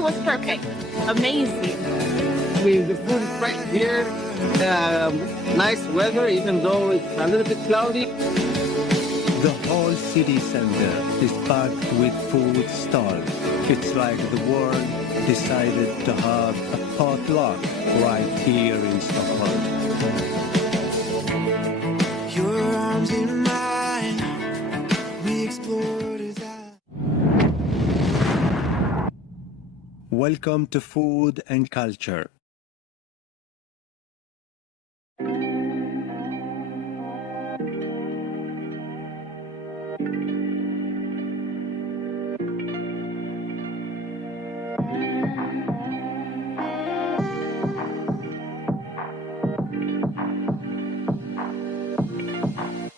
It was perfect. Amazing. The food is right here. Nice weather, even though it's a little bit cloudy. The whole city center is packed with food stalls. It's like the world decided to have a potluck right here in Stockholm. Your arms in mine, we explored as Welcome to Food and Culture.